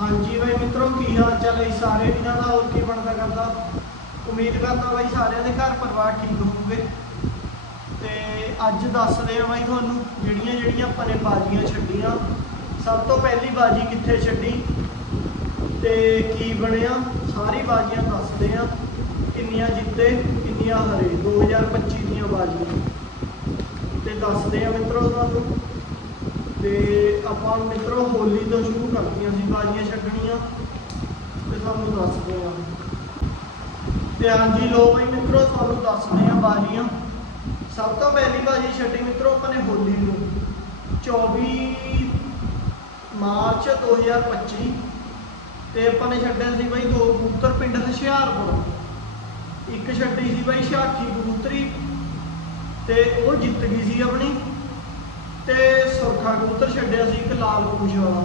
ਹਾਂਜੀ ਬਾਈ ਮਿੱਤਰੋ, ਕੀ ਹਾਲ ਚਾਲ ਹੈ ਸਾਰੇ? ਵੀਰਾਂ ਦਾ ਹੋਰ ਕੀ ਬਣਦਾ ਕਰਦਾ? ਉਮੀਦ ਕਰਦਾ ਬਾਈ ਸਾਰਿਆਂ ਦੇ ਘਰ ਪਰਿਵਾਰ ਠੀਕ ਹੋਊਗੇ। ਤੇ ਅੱਜ ਦੱਸਦੇ ਆ ਬਾਈ ਤੁਹਾਨੂੰ ਜਿਹੜੀਆਂ ਜਿਹੜੀਆਂ ਆਪਾਂ ਨੇ ਬਾਜ਼ੀਆਂ ਛੱਡੀਆਂ। ਸਭ ਤੋਂ ਪਹਿਲੀ ਬਾਜ਼ੀ ਕਿੱਥੇ ਛੱਡੀ? ਤੇ ਕੀ ਬਣਿਆ? ਸਾਰੀ ਬਾਜ਼ੀਆਂ ਦੱਸਦੇ ਆ ਕਿੰਨੀਆਂ ਜਿੱਤੇ, ਕਿੰਨੀਆਂ ਹਰੇ। 2025 ਦੀਆਂ ਬਾਜ਼ੀਆਂ। ਤੇ ਦੱਸਦੇ ਆ ਮਿੱਤਰੋ ਤੁਹਾਨੂੰ। ਤੇ ਆਪਾਂ ਮਿੱਤਰੋ ਹੋਲੀ ਤੋਂ ਸ਼ੁਰੂ ਕਰਤੀਆਂ ਸੀ, ਬਾਜ਼ੀਆਂ ਛੱਡਣੀਆਂ। ਤੇ ਤੁਹਾਨੂੰ ਦੱਸਦੇ ਆ ਤੇ ਹਾਂਜੀ ਲੋ ਬਈ ਮਿੱਤਰੋ, ਤੁਹਾਨੂੰ ਦੱਸਦੇ ਆ ਬਾਜ਼ੀਆਂ। ਸਭ ਤੋਂ ਪਹਿਲੀ ਬਾਜ਼ੀ ਛੱਡੀ ਮਿੱਤਰੋ ਆਪਾਂ ਨੇ ਹੋਲੀ ਨੂੰ। 24 ਮਾਰਚ 2025 ਤੇ ਆਪਾਂ ਨੇ ਛੱਡਿਆ ਸੀ ਬਾਈ ਦੋ ਕਬੂਤਰ ਪਿੰਡ ਹੁਸ਼ਿਆਰਪੁਰ ਇੱਕ ਛੱਡੀ ਸੀ ਬਾਈ ਸ਼ਾਖੀ ਕਬੂਤਰੀ। ਤੇ ਉਹ ਜਿੱਤ ਗਈ ਸੀ ਆਪਣੀ। ਤੇ ਸੁਰਖਾ ਕਬੂਤਰ ਛੱਡਿਆ ਸੀ ਇੱਕ ਲਾਲ ਪੂਛ ਵਾਲਾ।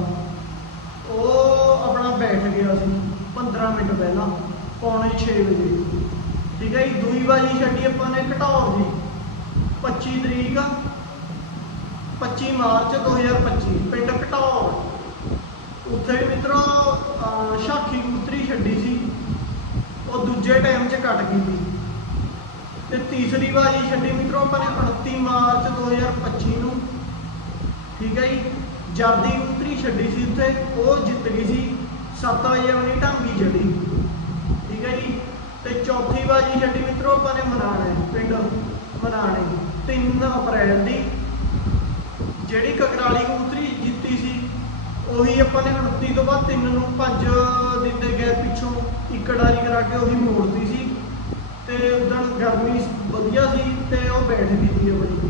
ਉਹ ਆਪਣਾ ਬੈਠ ਗਿਆ ਸੀ 15 ਮਿੰਟ ਪਹਿਲਾਂ, ਪੌਣੇ 6 ਵਜੇ। ਠੀਕ ਹੈ ਜੀ, ਦੂਈ ਬਾਜੀ ਛੱਡੀ ਆਪਾਂ ਨੇ ਘਟਾਉਣ ਦੀ। 25 ਤਰੀਕ 25 ਮਾਰਚ 2025 ਪਿੰਡ ਘਟਾਉਣ ਉੱਥੇ ਵੀ ਮਿੱਤਰੋ ਸ਼ਾਖੀ ਕਬੂਤਰੀ ਛੱਡੀ ਸੀ। ਉਹ ਦੂਜੇ ਟਾਈਮ 'ਚ ਕੱਟ ਗਈ ਸੀ। ਤੇ ਤੀਸਰੀ ਬਾਜੀ ਛੱਡੀ ਮਿੱਤਰੋ ਆਪਾਂ ਨੇ 29 ਮਾਰਚ 2025 ਨੂੰ। ਠੀਕ ਹੈ ਜੀ? ਜਰਦੀ ਕਬੂਤਰੀ ਛੱਡੀ ਸੀ ਉੱਥੇ ਉਹ ਜਿੱਤ ਗਈ ਸੀ। 7 ਵਜੇ ਆਪਣੀ ਢਾਂਗੀ ਚੜੀ ਠੀਕ ਹੈ ਜੀ? ਤੇ ਚੌਥੀ ਬਾਜੀ ਛੱਡੀ ਮਿੱਤਰੋ, ਆਪਾਂ ਨੇ ਮਨਾਣੇ ਪਿੰਡ ਮਨਾਣੇ 3 ਅਪ੍ਰੈਲ ਦੀ ਜਿਹੜੀ ਕਕਰਾਲੀ ਕਬੂਤਰੀ ਜਿੱਤੀ ਸੀ, ਉਹੀ ਆਪਾਂ ਨੇ 29 ਤੋਂ ਬਾਅਦ 3 ਨੂੰ 5 ਦਿਨ ਦੇ ਗੈਪ ਪਿੱਛੋਂ, ਇੱਕ ਡਾਰੀ ਕਰਾ ਕੇ ਉਹੀ ਮੋੜਦੀ ਸੀ। ਤੇ ਉਦੋਂ ਗਰਮੀ ਵਧੀਆ ਸੀ ਤੇ ਉਹ ਬੈਠ ਗਈ ਸੀ ਆਪਣੀ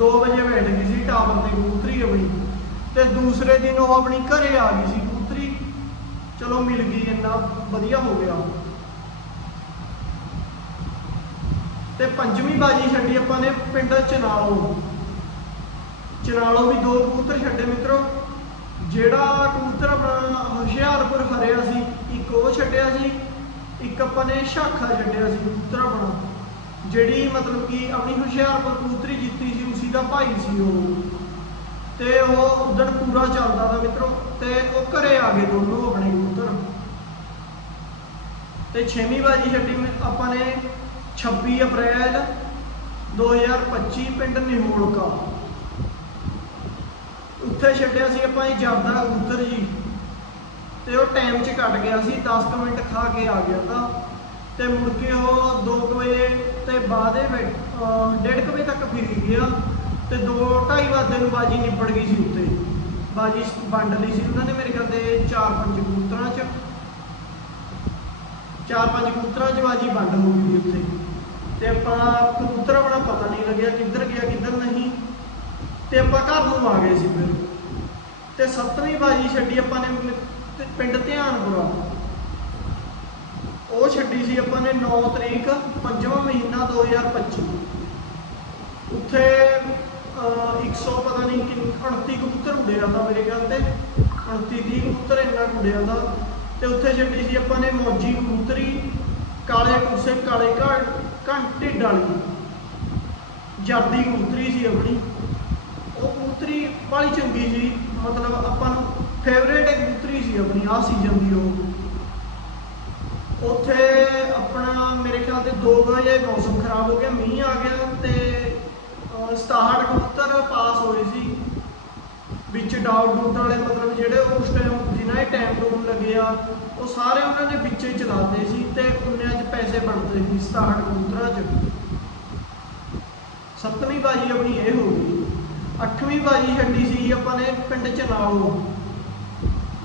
2 ਵਜੇ ਬੈਠ ਗਈ ਸੀ ਟਾਵਰ ਤੇ ਕਬੂਤਰੀ ਆਪਣੀ ਤੇ ਦੂਸਰੇ ਦਿਨ ਉਹ ਆਪਣੀ ਘਰੇ ਆ ਗਈ ਸੀ ਕਬੂਤਰੀ। ਚਲੋ ਮਿਲ ਗਈ, ਇੰਨਾ ਵਧੀਆ ਹੋ ਗਿਆ। ਤੇ ਪੰਜਵੀਂ ਬਾਜੀ ਛੱਡੀ ਆਪਾਂ ਨੇ ਪਿੰਡ ਚਨਾਲੋ। ਚਨਾਲੋ ਵੀ ਦੋ ਕਬੂਤਰ ਛੱਡੇ ਮਿੱਤਰੋ। ਜਿਹੜਾ ਕਬੂਤਰ ਆਪਣਾ ਹੁਸ਼ਿਆਰਪੁਰ ਹਰਿਆ ਸੀ, ਇੱਕ ਉਹ ਛੱਡਿਆ ਸੀ, ਇੱਕ ਆਪਾਂ ਨੇ ਸ਼ਾਖਾ ਛੱਡਿਆ ਸੀ ਕਬੂਤਰ ਆਪਣਾ। ਜਿਹੜੀ ਮਤਲਬ ਕਿ ਆਪਣੀ ਹੁਸ਼ਿਆਰਪੁਰ ਕਬੂਤਰੀ ਜਿੱਤੀ ਸੀ, ਉਸੀ ਦਾ ਭਾਈ ਸੀ ਉਹ। ਤੇ ਉਹ ਉਦੋਂ ਪੂਰਾ ਚੱਲਦਾ ਦਾ ਮਿੱਤਰੋ, ਤੇ ਉਹ ਘਰੇ ਆ ਗਏ ਦੋਨੋਂ ਆਪਣੇ ਕਬੂਤਰ। ਤੇ ਛੇਵੀਂ ਬਾਜੀ ਛੱਡੀ ਆਪਾਂ ਨੇ 26 ਅਪ੍ਰੈਲ 2025 ਪਿੰਡ ਨਿਹੋਲਕਾ ਉੱਥੇ ਛੱਡਿਆ ਸੀ ਆਪਾਂ ਇਹ ਜਰਦਾ ਕਬੂਤਰ ਜੀ। ਤੇ ਉਹ ਟਾਈਮ 'ਚ ਕੱਟ ਗਿਆ ਸੀ 10 ਕੁ ਮਿੰਟ ਖਾ ਕੇ ਆ ਗਿਆ ਤਾਂ। ਤੇ ਮੁੜ ਕੇ ਉਹ 2 ਵਜੇ ਤੇ ਬਾਅਦ ਡੇਢ ਕੁ ਵਜੇ ਤੱਕ ਫਿਰ ਗਿਆ ਤੇ 2:30 ਵਜੇ ਨੂੰ ਬਾਜੀ ਨਿਪੜ ਗਈ ਸੀ ਉੱਤੇ। ਬਾਜੀ ਵੰਡ ਲਈ ਸੀ ਉਹਨਾਂ ਨੇ ਮੇਰੇ ਖਿਆਲ ਦੇ 4-5 ਕਬੂਤਰਾਂ 'ਚ। ਚਾਰ ਪੰਜ ਕਬੂਤਰਾਂ 'ਚ ਬਾਜੀ ਵੰਡ ਹੋ ਗਈ ਸੀ ਉੱਥੇ ਤੇ ਆਪਾਂ ਕਬੂਤਰ ਆਪਣਾ ਪਤਾ ਨਹੀਂ ਲੱਗਿਆ ਕਿੱਧਰ ਗਿਆ, ਕਿੱਧਰ ਨਹੀਂ। ਤੇ ਆਪਾਂ ਘਰ ਨੂੰ ਆ ਗਏ ਸੀ ਫਿਰ। ਤੇ ਸੱਤਵੀਂ ਬਾਜੀ ਛੱਡੀ ਆਪਾਂ ਨੇ ਪਿੰਡ ਧਿਆਨਪੁਰਾ। ਛੱਡੀ ਸੀ ਆਪਾਂ ਨੇ 9 ਤਰੀਕ 5ਵਾਂ ਮਹੀਨਾ 2025 ਉੱਥੇ 100 ਪਤਾ ਨਹੀਂ ਕਿੰਨ 38 ਕਬੂਤਰ ਉੱਡਿਆ ਤਾਂ ਮੇਰੇ ਖਿਆਲ ਤੇ। 38 30 ਕਬੂਤਰ ਇੰਨਾ ਕੁ ਉੱਡਿਆ ਤੇ ਉੱਥੇ ਛੱਡੀ ਸੀ ਆਪਾਂ ਨੇ ਮੌਜੀ ਕਬੂਤਰੀ, ਕਾਲੇ ਕੁਸੇ ਕਾਲੇ ਘਾਟ ਘੰਟੇ ਡਾਲੀ। ਜਰਦੀ ਕਬੂਤਰੀ ਸੀ ਆਪਣੀ। ਉਹ ਕਬੂਤਰੀ ਬੜੀ ਚੰਗੀ ਸੀ। ਮਤਲਬ ਆਪਾਂ ਨੂੰ ਫੇਵਰੇਟ ਕਬੂਤਰੀ ਸੀ ਆਪਣੀ, ਆਹ ਸੀਜ਼ਨ ਦੀ ਉਹ। ਉੱਥੇ ਆਪਣਾ ਮੇਰੇ ਖਿਆਲ ਤੇ 2 ਵਜੇ ਮੌਸਮ ਖਰਾਬ ਹੋ ਗਿਆ ਮੀਂਹ ਆ ਗਿਆ ਤੇ ਅਹ, 67 ਕਬੂਤਰ ਪਾਸ ਹੋਏ ਸੀ। ਵਿੱਚ ਡਾਊਟ ਡੂਟ ਵਾਲੇ ਮਤਲਬ ਜਿਹੜੇ ਉਸ ਟਾਈਮ ਜਿਨ੍ਹਾਂ ਇਹ ਟਾਈਮ ਟੂਮ ਲੱਗਿਆ ਉਹ ਸਾਰੇ ਉਹਨਾਂ ਨੇ ਵਿੱਚੇ ਹੀ ਚਲਾਉਂਦੇ ਸੀ ਤੇ ਉਹਨਿਆਂ 'ਚ ਪੈਸੇ ਬਣਦੇ ਸੀ 67 ਕਬੂਤਰਾਂ 'ਚ। ਸੱਤਵੀਂ ਬਾਜੀ ਆਪਣੀ ਇਹ ਹੋ ਗਈ। ਅੱਠਵੀਂ ਬਾਜੀ ਛੱਡੀ ਸੀ ਆਪਾਂ ਨੇ ਪਿੰਡ ਚਨਾਓ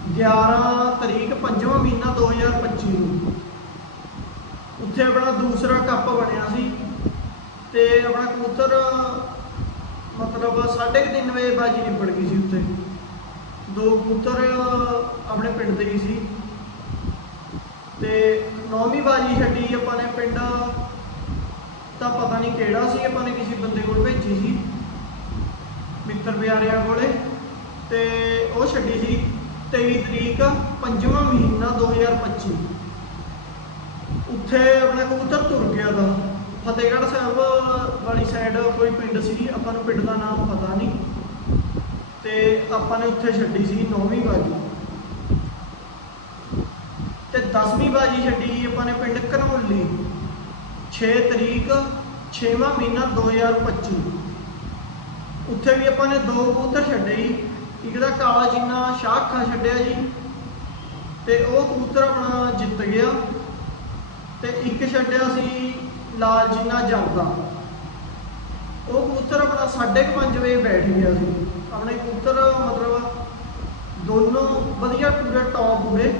11 ਤਰੀਕ 5ਵਾਂ ਮਹੀਨਾ 2025 ਨੂੰ। ਉੱਥੇ ਆਪਣਾ ਦੂਸਰਾ ਕੱਪ ਬਣਿਆ ਸੀ ਤੇ ਆਪਣਾ ਕਬੂਤਰ ਮਤਲਬ 3:30 ਵਜੇ ਬਾਜੀ ਨਿਬੜ ਗਈ ਸੀ ਉੱਥੇ। ਦੋ ਕਬੂਤਰ ਆਪਣੇ ਪਿੰਡ ਦੇ ਹੀ ਸੀ। ਤੇ ਨੌਵੀਂ ਬਾਜੀ ਛੱਡੀ ਆਪਾਂ ਨੇ ਪਿੰਡ। ਤਾਂ ਪਤਾ ਨਹੀਂ ਕਿਹੜਾ ਸੀ, ਆਪਾਂ ਨੇ ਕਿਸੇ ਬੰਦੇ ਕੋਲ ਭੇਜੀ ਸੀ, ਮਿੱਤਰ ਪਿਆਰਿਆਂ ਕੋਲੇ। ਤੇ ਉਹ ਛੱਡੀ ਸੀ 23 ਤਰੀਕ 5ਵਾਂ ਮਹੀਨਾ 2025 ਉੱਥੇ ਆਪਣਾ ਕਬੂਤਰ ਤੁਰ ਗਿਆ ਦਾ ਫਤਿਹਗੜ੍ਹ ਸਾਹਿਬ ਵਾਲੀ ਸਾਈਡ ਕੋਈ ਪਿੰਡ ਸੀ, ਆਪਾਂ ਨੂੰ ਪਿੰਡ ਦਾ ਨਾਮ ਪਤਾ ਨਹੀਂ। ਤੇ ਆਪਾਂ ਨੇ ਉੱਥੇ ਛੱਡੀ ਸੀ ਨੌਵੀਂ ਬਾਜ਼ੀ। ਤੇ 10ਵੀਂ ਬਾਜੀ ਛੱਡੀ ਸੀ ਆਪਾਂ ਨੇ ਪਿੰਡ ਘਨੌਲੀ 6 ਤਰੀਕ 6ਵਾਂ ਮਹੀਨਾ 2025 ਉੱਥੇ ਵੀ ਆਪਾਂ ਨੇ ਦੋ ਕਬੂਤਰ ਛੱਡੇ ਜੀ ਇੱਕ ਦਾ ਕਾਲਾ ਜਿੰਨਾ ਸ਼ਾਖਾ ਛੱਡਿਆ ਜੀ, ਤੇ ਉਹ ਕਬੂਤਰ ਆਪਣਾ ਜਿੱਤ ਗਿਆ। ਤੇ ਇੱਕ ਛੱਡਿਆ ਸੀ ਲਾਲ ਜਿੰਨਾ ਜਾਂਦਾ ਉਹ ਕਬੂਤਰ ਆਪਣਾ 5:30 ਵਜੇ ਬੈਠ ਗਿਆ ਸੀ। ਆਪਣੇ ਕਬੂਤਰ ਮਤਲਬ ਦੋਨੋਂ ਵਧੀਆ ਪੂਰੇ ਟੌਪ ਉੜੇ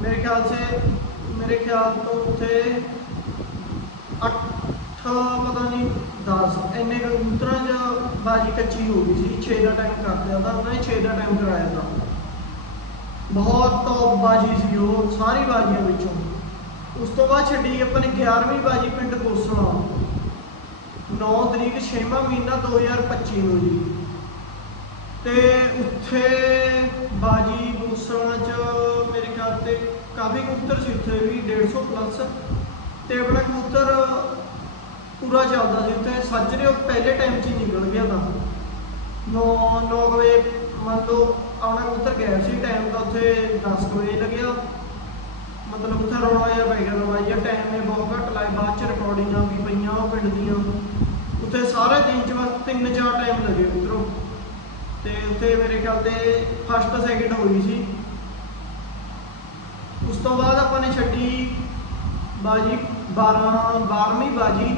ਮੇਰੇ ਖਿਆਲ ਸੇ, ਮੇਰੇ ਖਿਆਲ ਤੋਂ ਉੱਥੇ 8 ਪਤਾ ਨਹੀਂ 10 ਇੰਨੇ ਕਬੂਤਰਾਂ 'ਚ ਬਾਜੀ ਕੱਚੀ ਹੋ ਗਈ ਸੀ 6 ਦਾ ਟਾਈਮ ਕਰਦੇ ਤਾਂ ਉਹਨਾਂ ਨੇ 6 ਦਾ ਟਾਈਮ ਕਰਾਇਆ ਤਾਂ। ਬਹੁਤ ਟੌਪ ਬਾਜੀ ਸੀ ਉਹ, ਸਾਰੀ ਬਾਜੀਆਂ ਵਿੱਚੋਂ। ਉਸ ਤੋਂ ਬਾਅਦ ਛੱਡੀ ਆਪਾਂ ਨੇ 11ਵੀਂ ਬਾਜੀ ਪਿੰਡ ਕੋਸਲਾ 9 ਤਰੀਕ 6ਵਾਂ ਮਹੀਨਾ 2025 ਨੂੰ ਜੀ। ਤੇ ਉੱਥੇ ਬਾਜੀ ਕੋਸਲਾ ਚ ਮੇਰੇ ਖਿਆਲ ਤੇ ਕਾਫੀ ਕਬੂਤਰ ਸੀ ਉੱਥੇ ਵੀ 150 ਪਲੱਸ ਤੇ ਆਪਣਾ ਕਬੂਤਰ ਪੂਰਾ ਚੱਲਦਾ ਸੀ, ਉੱਥੇ ਸੱਜਰੇ ਉਹ ਪਹਿਲੇ ਟਾਈਮ 'ਚ ਹੀ ਨਿਕਲ ਗਿਆ ਤਾਂ। ਨੌ 9 ਵਜੇ ਮੰਨ ਲਓ ਆਉਣਾ ਕਬੂਤਰ ਗਿਆ ਸੀ ਟਾਈਮ ਦਾ ਉੱਥੇ 10 ਕੁ ਵਜੇ ਲੱਗਿਆ। ਮਤਲਬ ਉੱਥੇ ਰੌਲਾ ਜਿਹਾ ਪੈ ਗਿਆ, ਰੌਲਾ ਜਿਹਾ ਟਾਈਮ ਨੇ ਬਹੁਤ ਘੱਟ ਲਾਇਆ ਬਾਅਦ ਚ ਰਿਕਾਰਡਿੰਗਾਂ ਵੀ ਪਈਆਂ ਉਹ ਪਿੰਡ ਦੀਆਂ। ਉੱਥੇ ਸਾਰੇ ਦਿਨ ਚ ਬਸ ਤਿੰਨ ਚਾਰ ਟਾਈਮ ਲੱਗੇ ਮਿੱਤਰੋ ਤੇ ਉੱਥੇ ਮੇਰੇ ਖਿਆਲ ਤੇ ਫਸਟ ਸੈਕਿੰਡ ਹੋਈ ਸੀ। ਉਸ ਤੋਂ ਬਾਅਦ ਆਪਾਂ ਨੇ ਛੱਡੀ ਬਾਜੀ 12 12ਵੀਂ ਬਾਜੀ।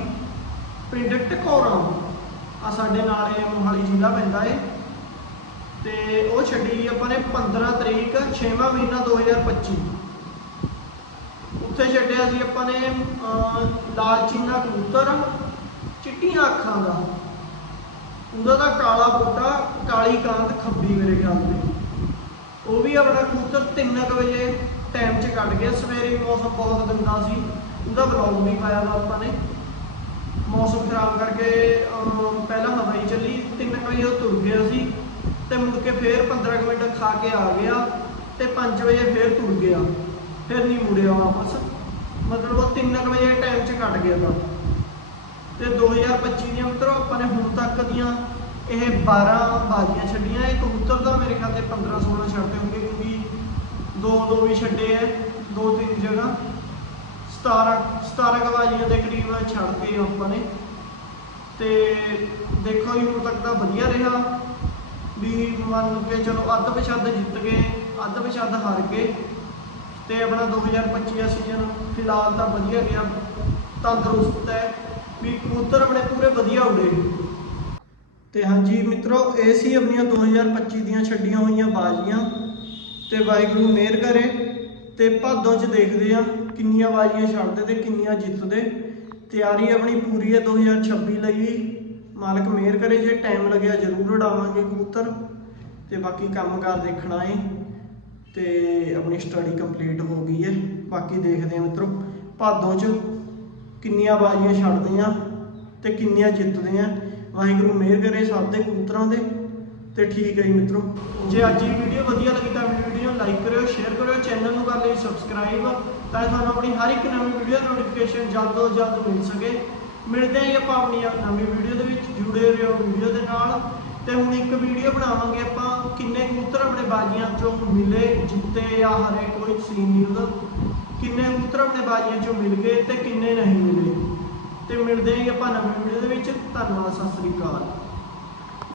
ਪਿੰਡ ਟਕੋਰਾ ਆ ਸਾਡੇ ਨਾਲ ਇਹ ਮੋਹਾਲੀ ਜ਼ਿਲ੍ਹਾ ਪੈਂਦਾ ਏ। ਤੇ ਉਹ ਛੱਡੀ ਆਪਾਂ ਨੇ 15 ਤਰੀਕ 6ਵਾਂ ਮਹੀਨਾ 2025 ਉੱਥੇ ਛੱਡਿਆ ਸੀ ਆਪਾਂ ਨੇ ਲਾਲਚੀਨਾ ਕਬੂਤਰ, ਚਿੱਟੀਆਂ ਅੱਖਾਂ ਦਾ। ਉਹਦਾ ਦਾ ਕਾਲਾ ਬੂਟਾ, ਕਾਲੀ ਕਾਂਤ ਖੱਬੀ ਮੇਰੇ ਖਿਆਲ ਤੇ। ਉਹ ਵੀ ਆਪਣਾ ਕਬੂਤਰ 3 ਵਜੇ ਟਾਈਮ 'ਚ ਕੱਢ ਗਿਆ। ਸਵੇਰੇ ਮੌਸਮ ਬਹੁਤ ਗੰਦਾ ਸੀ। ਉਹਦਾ ਵਲੌਗ ਵੀ ਪਾਇਆ ਵਾ ਆਪਾਂ ਨੇ। ਮੌਸਮ ਖਰਾਬ ਕਰਕੇ ਪਹਿਲਾਂ ਹਵਾ ਹੀ ਚੱਲੀ 3 ਵਜੇ ਉਹ ਤੁਰ ਗਿਆ ਸੀ ਤੇ ਮੁੜ ਕੇ ਫੇਰ 15 ਕੁ ਮਿੰਟ ਖਾ ਕੇ ਆ ਗਿਆ ਤੇ 5 ਵਜੇ ਫੇਰ ਤੁਰ ਗਿਆ। ਫਿਰ ਨਹੀਂ ਮੁੜਿਆ ਵਾਪਸ। ਮਤਲਬ ਉਹ 3 ਵਜੇ ਟਾਈਮ 'ਚ ਕੱਟ ਗਿਆ ਤਾਂ। ਤੇ 2025 ਦੀਆਂ ਮਿੱਤਰੋ, ਆਪਾਂ ਨੇ ਹੁਣ ਤੱਕ ਦੀਆਂ ਇਹ 12 ਬਾਜ਼ੀਆਂ ਛੱਡੀਆਂ। ਇਹ ਕਬੂਤਰ ਦਾ ਮੇਰੇ ਖਿਆਲ ਤੇ 15 16 ਛੱਡਦੇ ਹੋਣਗੇ, ਕਿਉਂਕਿ ਦੋ ਦੋ ਵੀ ਛੱਡੇ ਐ ਦੋ ਤਿੰਨ ਜਗ੍ਹਾ। 17 17 ਕੁ ਬਾਜ਼ੀਆਂ ਦੇ ਕਰੀਬ ਛੱਡਦੇ ਆ ਆਪਾਂ ਨੇ। ਤੇ ਦੇਖੋ ਜੀ, ਹੁਣ ਤੱਕ ਤਾਂ ਵਧੀਆ ਰਿਹਾ। ਵੀ ਮੰਨ ਕੇ ਚਲੋ ਅੱਧ ਪਛੱਦ ਜਿੱਤ ਗਏ, ਅੱਧ ਪਛੱਦ ਹਾਰ ਗਏ। ਤੇ ਆਪਣਾ 2025 ਦਾ ਸੀਜ਼ਨ ਫਿਲਹਾਲ ਤਾਂ ਵਧੀਆ ਗਿਆ। ਤੰਦਰੁਸਤ ਹੈ। ਵੀ ਕਬੂਤਰ ਆਪਣੇ ਪੂਰੇ ਵਧੀਆ ਉੜੇ ਤੇ ਹਾਂਜੀ ਮਿੱਤਰੋ, ਇਹ ਸੀ ਆਪਣੀਆਂ 2025 ਦੀਆਂ ਛੱਡੀਆਂ ਹੋਈਆਂ ਬਾਜ਼ੀਆਂ। ਤੇ ਵਾਹਿਗੁਰੂ ਮਿਹਰ ਕਰੇ। ਤੇ ਭਾਦੋਂ ਚ ਦੇਖਦੇ ਆ ਕਿੰਨੀਆਂ ਬਾਜ਼ੀਆਂ ਛੱਡਦੇ ਤੇ ਕਿੰਨੀਆਂ ਜਿੱਤਦੇ। ਤਿਆਰੀ ਆਪਣੀ ਪੂਰੀ ਹੈ 2026 ਲਈ। ਮਾਲਕ ਮਿਹਰ ਕਰੇ, ਜੇ ਟਾਈਮ ਲੱਗਿਆ ਜ਼ਰੂਰ ਉਡਾਵਾਂਗੇ ਕਬੂਤਰ। ਤੇ ਬਾਕੀ ਕੰਮਕਾਰ ਦੇਖਣਾ ਏ। ਤੇ ਆਪਣੀ ਸਟੱਡੀ ਕੰਪਲੀਟ ਹੋ ਗਈ ਹੈ। ਬਾਕੀ ਦੇਖਦੇ ਆ ਮਿੱਤਰੋ, ਭਾਦੋਂ ਚ ਕਿੰਨੀਆਂ ਬਾਜ਼ੀਆਂ ਛੱਡਦੇ ਆ ਤੇ ਕਿੰਨੀਆਂ ਜਿੱਤਦੇ ਆ ਵਾਹਿਗੁਰੂ ਮਿਹਰ ਕਰੇ ਸਭ ਦੇ ਕਬੂਤਰਾਂ ਦੇ। ਤੇ ਠੀਕ ਹੈ ਜੀ ਮਿੱਤਰੋ। ਜੇ ਅੱਜ ਦੀ ਵੀਡੀਓ ਵਧੀਆ ਲੱਗੀ ਤਾਂ ਵੀਡੀਓ ਨੂੰ ਲਾਈਕ ਕਰਿਓ ਸ਼ੇਅਰ ਕਰਿਓ ਚੈਨਲ ਨੂੰ ਕਰ ਲਈ ਸਬਸਕ੍ਰਾਈਬ ਤਾਂ ਤੁਹਾਨੂੰ ਆਪਣੀ ਹਰ ਇੱਕ ਨਵੀਂ ਵੀਡੀਓ ਦੀ ਨੋਟੀਫਿਕੇਸ਼ਨ ਜਲਦ ਤੋਂ ਜਲਦ ਮਿਲ ਸਕੇ। ਮਿਲਦੇ ਹਾਂ ਆਪਾਂ ਆਪਣੀ ਨਵੀਂ ਵੀਡੀਓ ਦੇ ਵਿੱਚ, ਜੁੜੇ ਰਹੋ ਵੀਡੀਓ ਦੇ ਨਾਲ। ਤੇ ਹੁਣ ਇੱਕ ਵੀਡੀਓ ਬਣਾਵਾਂਗੇ ਆਪਾਂ, ਕਿੰਨੇ ਕਬੂਤਰ ਆਪਣੇ ਬਾਜੀਆਂ ਚੋਂ ਮਿਲੇ, ਜਿੱਤੇ ਜਾਂ ਹਰੇ, ਕੋਈ ਸੀਨ ਨਹੀਂ ਉਹਦਾ। ਕਿੰਨੇ ਕਬੂਤਰ ਆਪਣੇ ਬਾਜੀਆਂ ਚੋਂ ਮਿਲ ਗਏ ਤੇ ਕਿੰਨੇ ਨਹੀਂ ਮਿਲੇ। ਤੇ ਮਿਲਦੇ ਹਾਂ ਆਪਾਂ ਨਵੀਂ ਵੀਡੀਓ ਦੇ ਵਿੱਚ। ਧੰਨਵਾਦ, ਸਤਿ ਸ੍ਰੀ ਅਕਾਲ।